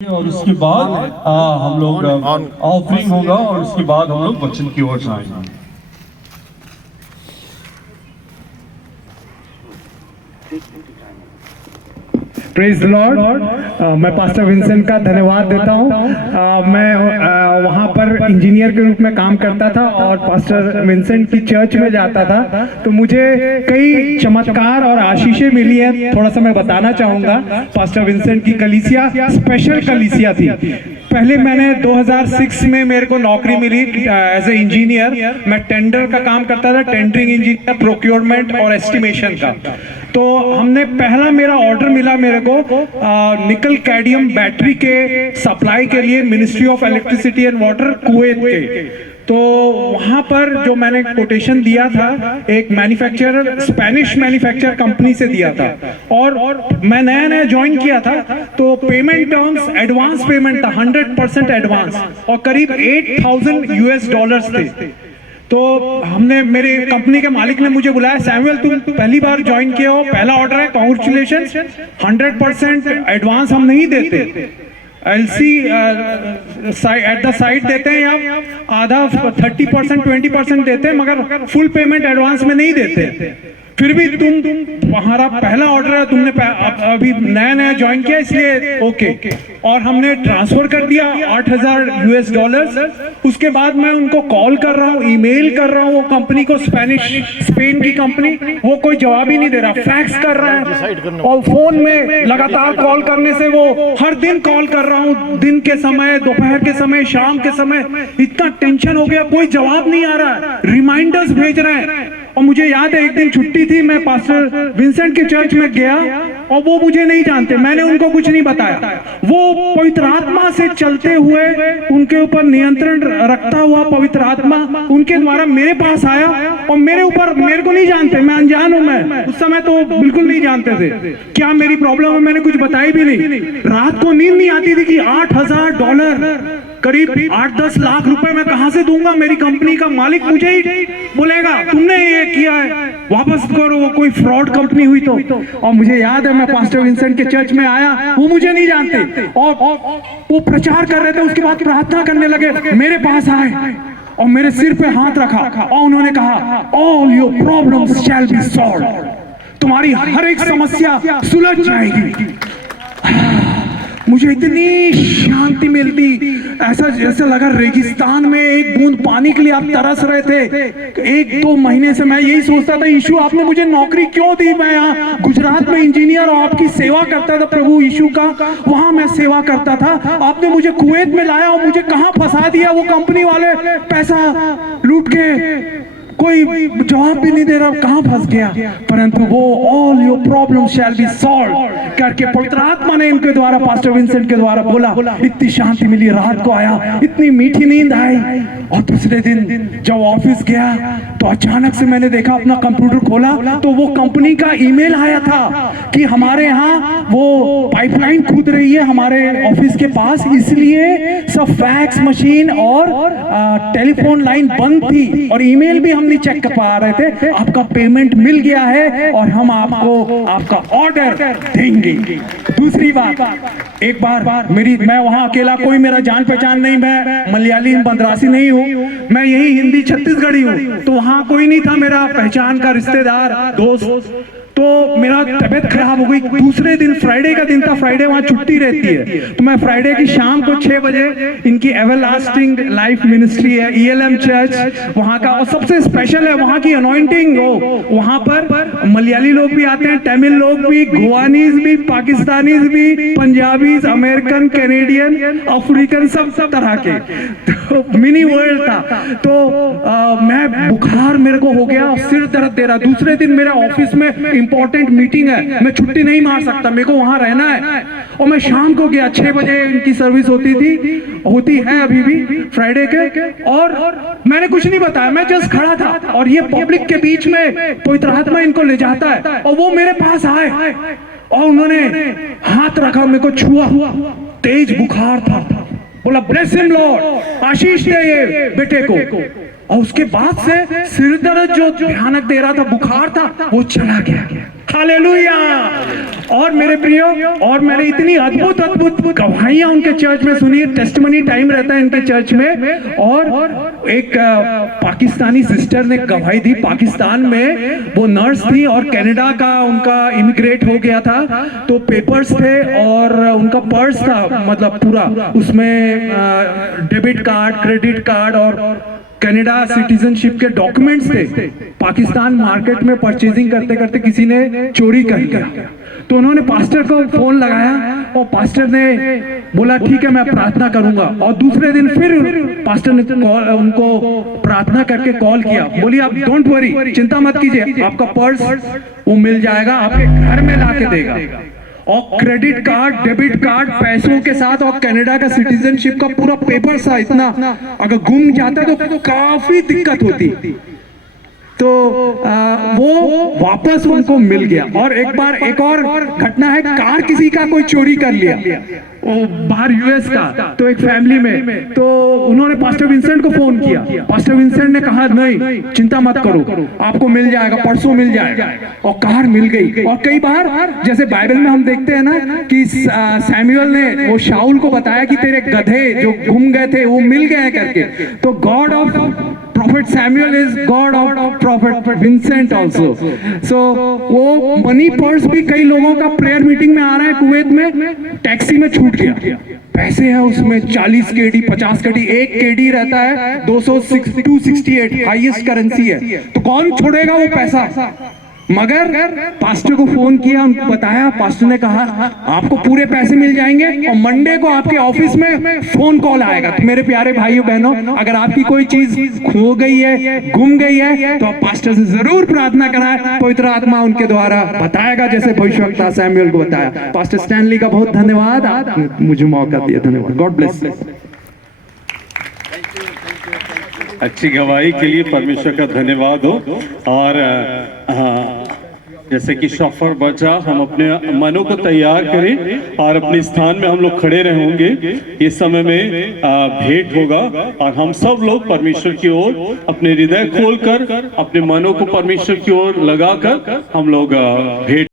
और उसके बाद हम लोग ऑफरिंग होगा और उसके बाद हम लोग वचन की ओर जाएंगे। Praise Lord. मैं पास्टर विंसेंट का धन्यवाद देता हूं। मैं वहां पर इंजीनियर के रूप में काम करता था और पास्टर विंसेंट की चर्च में जाता था, तो मुझे कई चमत्कार और आशीषें मिली हैं। थोड़ा सा मैं बताना चाहूंगा। पास्टर विंसेंट की कलीसिया स्पेशल कलीसिया थी। पहले मैंने 2006 में मेरे को नौकरी मिली एज ए इंजीनियर। मैं टेंडर का काम करता था, टेंडरिंग इंजीनियर, प्रोक्योरमेंट और एस्टिमेशन का। तो हमने पहला मेरा ऑर्डर मिला मेरे को निकल कैडमियम बैटरी के सप्लाई के लिए ministry of electricity and water Kuwait के। तो वहां पर जो मैंने कोटेशन दिया था, एक मैन्युफैक्चरर, स्पेनिश मैन्युफैक्चरर कंपनी से दिया था और मैं नया नया ज्वाइन किया था। तो पेमेंट टर्म्स एडवांस पेमेंट था, 100% एडवांस, और करीब $8,000 थे। तो हमने, मेरे कंपनी के मालिक ने मुझे बुलाया, सैमुअल तुम पहली बार ज्वाइन किए हो, पहला ऑर्डर है, कांग्रेचुलेशंस, 100% एडवांस हम नहीं देते, एलसी एट द साइट देते हैं, या आधा 30% 20% देते हैं, मगर फुल पेमेंट एडवांस में नहीं देते। फिर भी तुम्हारा पहला ऑर्डर है, तुमने अभी नया नया ज्वाइन किया, इसलिए ओके। और हमने ट्रांसफर कर दिया $8,000। उसके बाद मैं उनको कॉल कर रहा हूँ, ईमेल कर रहा हूँ, वो कंपनी को, स्पेन की कंपनी, वो कोई जवाब ही नहीं दे रहा, फैक्स कर रहा है और फोन में लगातार कॉल करने से वो हर दिन कॉल कर रहा हूँ, दिन के समय, दोपहर के समय, शाम के समय। इतना टेंशन हो गया, कोई जवाब नहीं आ रहा, रिमाइंडर्स भेज रहे हैं। और मुझे याद है, एक दिन छुट्टी थी, मैं पास्टर विंसेंट के चर्च में गया और वो मुझे नहीं जानते, मैंने उनको कुछ नहीं बताया। वो पवित्र आत्मा से चलते हुए, उनके ऊपर नियंत्रण रखता हुआ पवित्र आत्मा उनके द्वारा मेरे पास आया और मेरे ऊपर, मेरे को नहीं जानते, मैं अनजान हूं, मैं उस समय तो बिल्कुल नहीं जानते थे क्या मेरी प्रॉब्लम है, मैंने कुछ बताई भी नहीं। रात को नींद नहीं आती थी कि $8,000, करीब 8-10 लाख रुपए मैं कहां से दूंगा। मेरी कंपनी का मालिक मुझे ही बोलेगा तुमने ये किया है, वापस करो, वो कोई फ्रॉड कंपनी हुई तो। और मुझे याद है, मैं पास्टर विंसेंट के चर्च में आया, वो मुझे नहीं जानते और वो प्रचार कर रहे थे। उसके बाद प्रार्थना करने लगे, मेरे पास आए और मेरे सिर पे हाथ रखा और उन्होंने कहा, all your problems shall be solved, तुम्हारी हर एक समस्या सुलझ जाएगी। मुझे इतनी शांति मिलती, ऐसा जैसे लगा रेगिस्तान में एक बूंद पानी के लिए आप तरस रहे थे। 1-2 महीने से मैं यही सोचता था, यीशु आपने मुझे नौकरी क्यों दी, मैं यहाँ गुजरात में इंजीनियर और आपकी सेवा करता था, प्रभु यीशु का वहां मैं सेवा करता था, आपने मुझे कुवैत में लाया और मुझे कहाँ फंसा दिया। वो कंपनी वाले पैसा लूट के, कोई जवाब भी नहीं दे रहा, कहां फंस गया। परंतु वो all your problem shall be solve करके पवित्र आत्मा ने इनके द्वारा, पास्टर विंसेंट के द्वारा बोला। इतनी शांति मिली, रात को आया, इतनी मीठी नींद आई। और दूसरे दिन जब ऑफिस गया तो अचानक से मैंने देखा, अपना कंप्यूटर खोला तो वो कंपनी का ईमेल आया था कि हमारे यहाँ वो पाइपलाइन खुद रही है हमारे ऑफिस के पास, इसलिए सब फैक्स मशीन और टेलीफोन लाइन बंद थी और ईमेल भी हम नहीं चेक कर पा रहे थे। आपका पेमेंट मिल गया है और हम आपको आपका ऑर्डर देंगे। दूसरी बात, एक बार मैं वहां अकेला, कोई मेरा जान पहचान नहीं, मैं मलयाली मद्रासी नहीं हूं, मैं यही हिंदी छत्तीसगढ़ी हूं। तो वहां कोई नहीं था मेरा पहचान का रिश्तेदार, दोस्त। तो मेरा तबीयत खराब हो गई। दूसरे दिन, फ्राइडे का दिन था, फ्राइडे वहां छुट्टी रहती है, तो मैं फ्राइडे की शाम को 6 बजे, इनकी एवरलास्टिंग लाइफ मिनिस्ट्री है, ELM चर्च वहां का, और सबसे स्पेशल है वहां की अनॉइंटिंग। वहां पर मलयाली लोग भी आते हैं, तमिल लोग भी, गोवानीज भी, पाकिस्तानीज भी, पंजाबीज, अमेरिकन, कैनेडियन, अफ्रीकन, सब तरह के। तो मिनी वर्ल्ड था। तो मैं, बुखार मेरे को हो गया और सिर दर्द दे रहा। दूसरे दिन मेरे ऑफिस में इंपॉर्टेंट मीटिंग है, मैं छुट्टी नहीं मार सकता, मेरे को वहां रहना है। और मैं शाम को गया, 6 बजे इनकी सर्विस होती है अभी भी फ्राइडे के। और मैंने कुछ नहीं बताया, मैं जस्ट खड़ा था और ये पब्लिक के बीच में पवित्र आत्मा इनको ले जाता है और वो मेरे पास आए और उन्होंने हाथ रखा, मेरे को छुआ, तेज बुखार था, बोला ब्लेस हिम लॉर्ड, आशीष दे ये बेटे को। और उसके बाद से सिर दर्द जो भयानक दे रहा था, बुखार था, वो चला गया। हालेलुया। और मेरे प्रियो, और मैंने इतनी अद्भुत अद्भुत गवाहियां उनके चर्च में सुनी। टेस्टिमनी टाइम रहता है इनके चर्च में। और एक पाकिस्तानी सिस्टर ने गवाही दी। पाकिस्तान में वो नर्स थी और कनाडा का उनका इमिग्रेट हो गया था, तो पेपर्स थे और उनका पर्स था, मतलब पूरा उसमें डेबिट कार्ड, क्रेडिट कार्ड और कनाडा सिटीजनशिप के डॉक्यूमेंट्स थे। पाकिस्तान मार्केट में परचेजिंग करते करते किसी ने चोरी कर लिया, तो उन्होंने पास्टर को फोन लगाया और पास्टर ने बोला ठीक है मैं प्रार्थना करूंगा। और दूसरे दिन फिर पास्टर ने उनको प्रार्थना करके कॉल किया, बोली आप डोंट वरी, चिंता मत कीजिए, आपका पर्स वो मिल जाएगा, आपके घर में लाके देगा। और क्रेडिट कार्ड, डेबिट कार्ड, पैसों के साथ और कनाडा का सिटीजनशिप का पूरा पेपर था। इतना अगर गुम जाता तो काफी दिक्कत होती, तो वो वापस उनको मिल गया। और एक बार एक और घटना है, कार किसी का कोई चोरी कर लिया, वो बाहर यूएस का, तो एक फैमिली में, तो उन्होंने पास्टर विंसेंट को फोन किया। पास्टर विंसेंट ने कहा नहीं चिंता मत करो, आपको मिल जाएगा, परसों मिल जाएगा, और कार मिल गई। और कई बार जैसे बाइबल में हम देखते हैं ना कि सैमुअल ने वो शाऊल को बताया कि तेरे गधे जो गुम गए थे वो मिल गए करके। तो God of Prophet Samuel is God of Prophet Vincent also. So वो मनी पर्स भी कई लोगों का प्रेयर मीटिंग में आ रहा है कुवैत में, टैक्सी में छूट गया। पैसे हैं उसमें 40 केडी, 50 केडी, 1 केडी रहता है 268 हाईएस्ट करेंसी है, तो कौन छोड़ेगा वो पैसा। मगर पास्टर को फोन किया, उनको बताया, पास्टर ने कहा आपको पूरे पैसे मिल जाएंगे और मंडे को आपके ऑफिस में फोन कॉल आएगा। तो मेरे प्यारे भाइयों बहनों, अगर आपकी कोई चीज खो गई है, गुम गई है, तो आप पास्टर से जरूर प्रार्थना कराएं, पवित्र आत्मा उनके द्वारा बताएगा, जैसे भविष्यवक्ता सैमुअल को बताया। पास्टर स्टैनली का बहुत धन्यवाद, आपने मुझे मौका दिया, धन्यवाद। God bless. अच्छी गवाही के लिए परमेश्वर का धन्यवाद हो। और जैसे कि शॉफर बचा, हम अपने मनों को तैयार करें और अपने स्थान में हम लोग खड़े रहेंगे। इस समय में भेंट होगा और हम सब लोग परमेश्वर की ओर अपने हृदय खोलकर अपने मनों को परमेश्वर की ओर लगाकर हम लोग भेंट